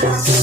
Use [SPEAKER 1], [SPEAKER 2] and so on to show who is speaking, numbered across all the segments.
[SPEAKER 1] Just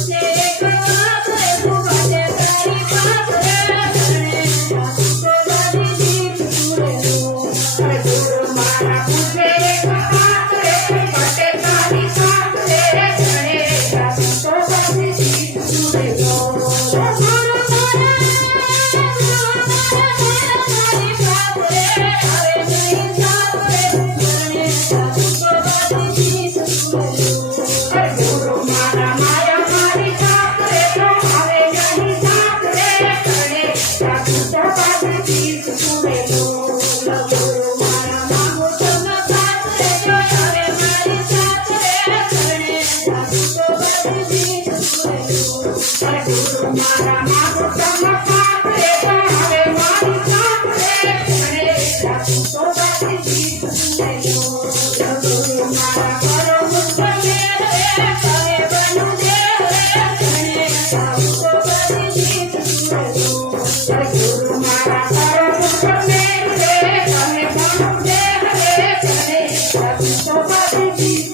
[SPEAKER 1] Thank you.